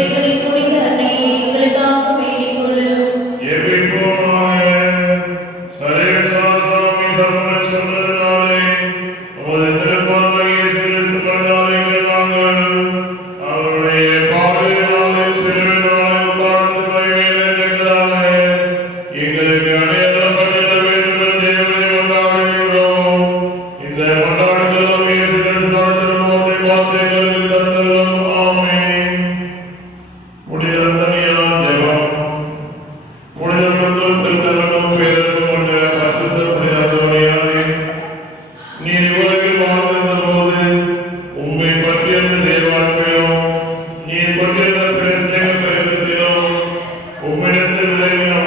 regular Amen.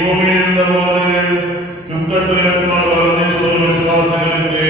യഹോവയിൽ നിന്ന് പറഞ്ഞ് യുദ്ധത്തിലെന്നുള്ള പറഞ്ഞ വിശ്വാസങ്ങളിലെ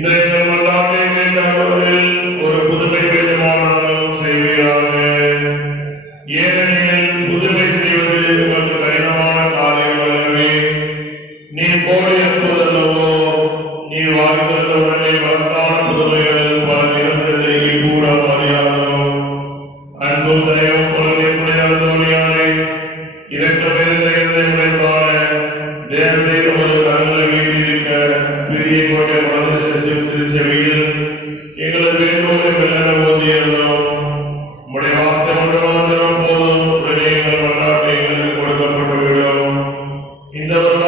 Yeah. No.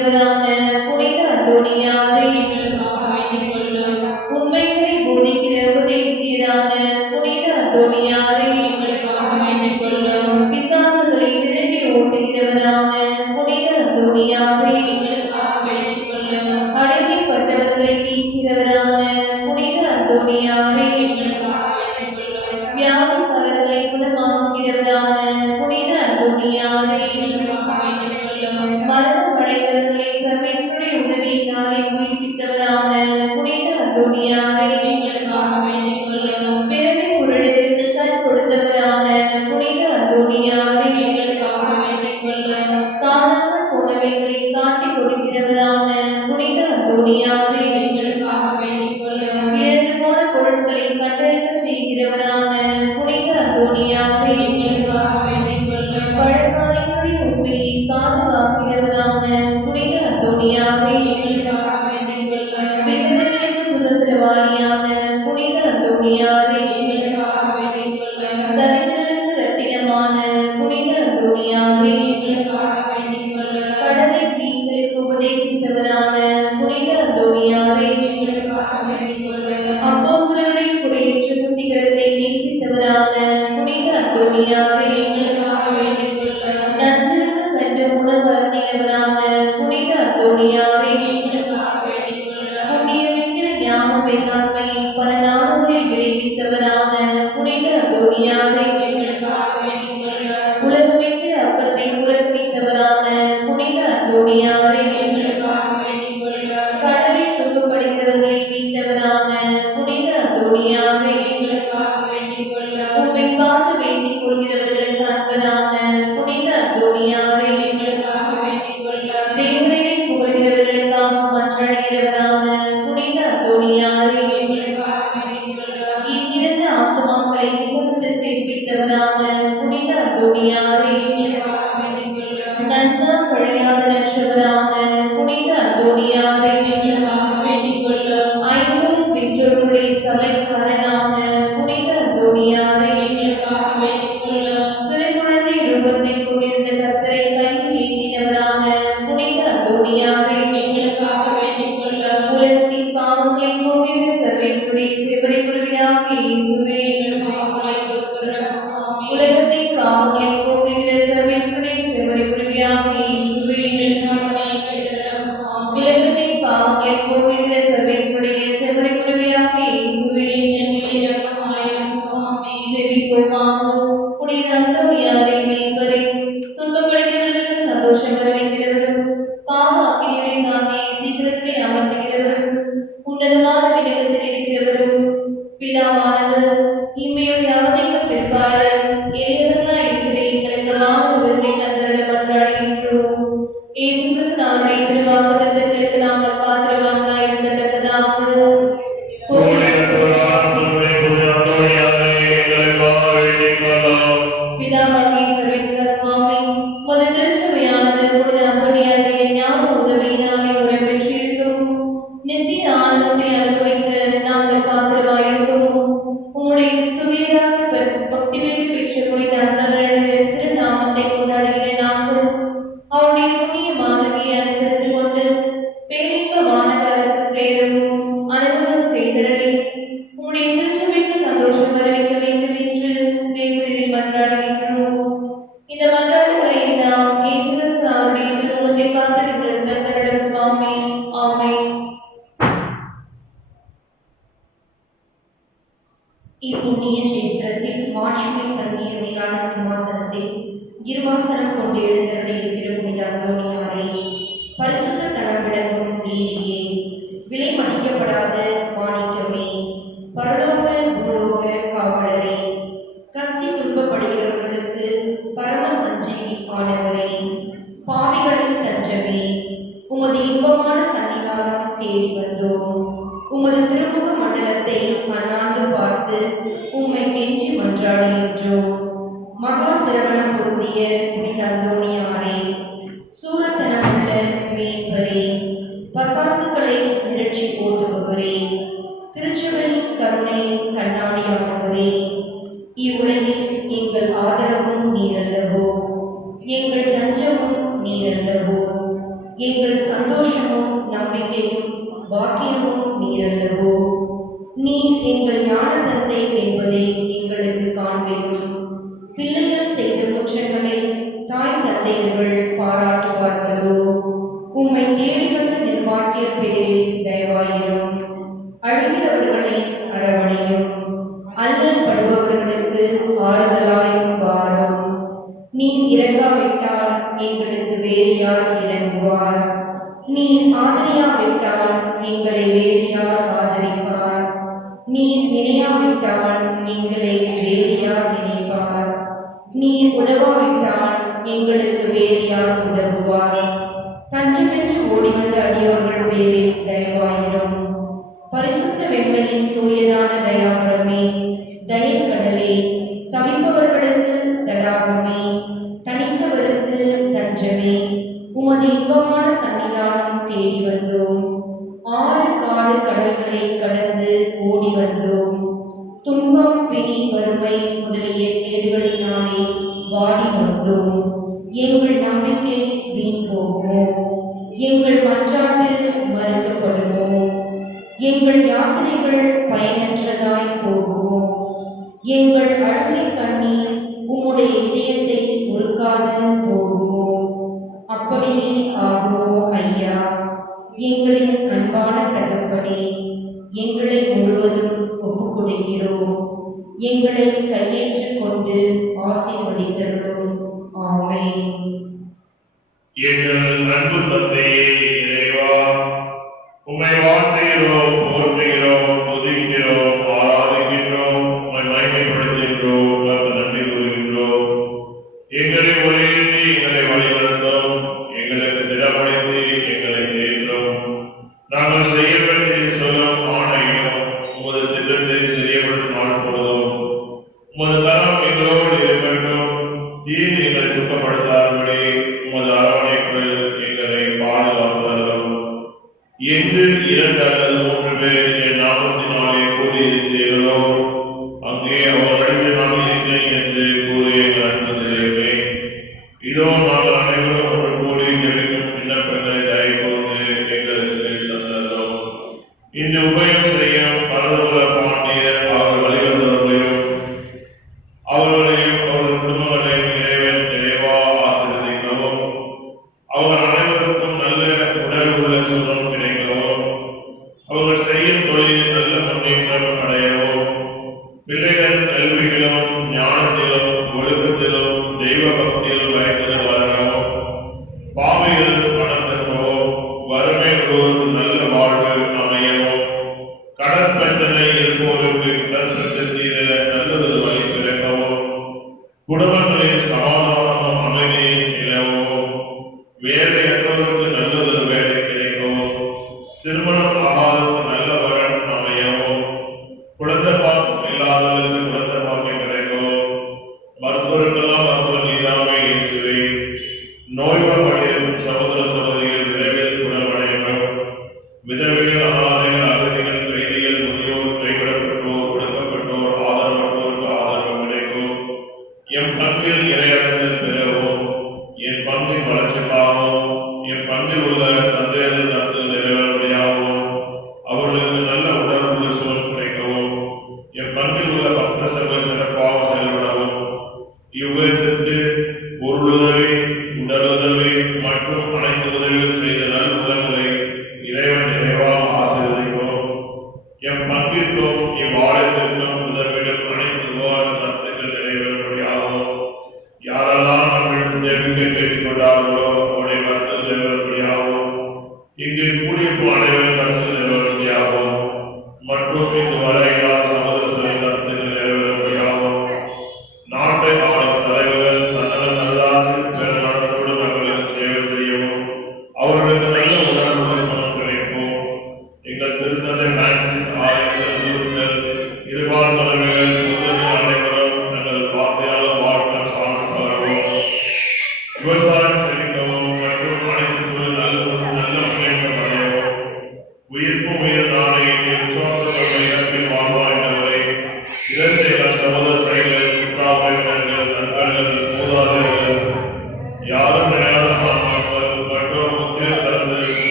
give them Yeah. நாடுகளில் விளைவித்தவரான புனித அந்தோணியாவே, உலகமெங்கிற இயேசு கிறிஸ்துவினுடைய இப்புண்ணிய கஷேத்திரத்தில் மாட்சிமை தங்கிய மேலான சிம்மாசனத்தில் இருவாசனம் கொண்டு எழுந்தருடைய திருப்புனித அந்தோணியாரை பரிசுத்த தனம் விளங்கும் நீதியே விலை மதிக்கப்படாத மாணிக்கமே பரலோக பூலோக காவலரே கஸ்தி துன்பப்படுகிறவர்களுக்கு பரம சஞ்சீவி ஆனவரே பாவிகளின் தஞ்சமே உமது இன்பமான சன்னிதானம் தேடி வந்தோம். உமது திருமுகம் மண்டலத்தை அண்ணாந்து பார்த்து உம்மை கெஞ்சி மன்றாடுகின்றோம் மகா சிரவணம் பொருந்திய புனித அந்தோணியாரே சூரத்தனமுள்ள மேய்ப்பரே பசாசுகளை நிகழ்ச்சி போற்றுபவரே திருச்சபை கருணை கண்ணாடியானவரே இவ்வுலகில் எங்கள் ஆதரவும் நீரல்லவோ எங்கள் தஞ்சமும் நீரல்லவோ எங்கள் சந்தோஷமும் நம்பிக்கையும் பாக்கியமும் நீரல்லவோ நீர் எங்கள் ஞானத்தை என்பதை எங்களுக்கு காண்பிக்கும். பிள்ளைகள் செய்த குற்றங்களை தாய் தந்தையர்கள் பாராட்டுவார்களோ? உம்மை தேடி வந்த நிர்வாகிய பேரில் தயவாயிரும். அழுகிறவர்களை அரவணையும். அல்லல் படுபவர்களுக்கு ஆறுதலாயும் வாரும். நீர் இறங்காவிட்டால் எங்களுக்கு வேறு யார் இறங்குவார்? நீர் ஆதரியாவிட்டால் எங்களை வேறு யார் ஆதரிப்பார்? நீர் நினையாவிட்டால் எங்களை வேறு யார் நினைப்பார். நீர் உதவாவிட்டால் எங்களுக்கு வேறு யார் உதவுவார். தஞ்சமென்று ஓடி வந்த அடியோர்கள் பேரில் தயவாயிரும். பரிசுத்த வெண்மையின் தூயதான தயாபரமே தயக்கடலே தவிப்பவர்களுக்கு தடாகமே தனித்தவருக்கு தஞ்சமே. உமது இன்பமான சன்னிதானம் தேடி வந்தோம். ஆறு காடு கடல்களை கடந்து ஓடி வந்தோம். துன்பம் பிணி வறுமை முதலிய கேடுகளினாலே வாடி வந்தோம். எங்கள் நம்பிக்கை வீண் போகுமோ எங்கள் பஞ்சாட்டில் மறுக்கப்படுமோ? எங்கள் யாத்திரைகள் பயனற்றதாய் போகுமோ? எங்கள் அழுகை கண்ணீர் உம்முடைய இதயத்தை உருக்காது போகுமோ? அப்படியே ஆகுமோ ஐயா? எங்களின் அன்பான தகப்பனே எங்களை முழுவதும் ஒப்புக் கொடுக்கிறோம் எங்களை கையேற்றுக் கொண்டு ஆசீர்வதித்தருளும் ஆமென். எங்கள் அன்பு தந்தையே இறைவா உம்மை வாழ்த்துகிறோம் போற்றுகிறோம் துதிக்கிறோம் என்று இரண்டு அல்லது மூன்று பேர் என் நாற்பத்தி நாளை கூடியிருந்தீர்களோ அங்கே அவர் You will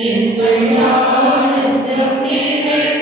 is the Lord, the King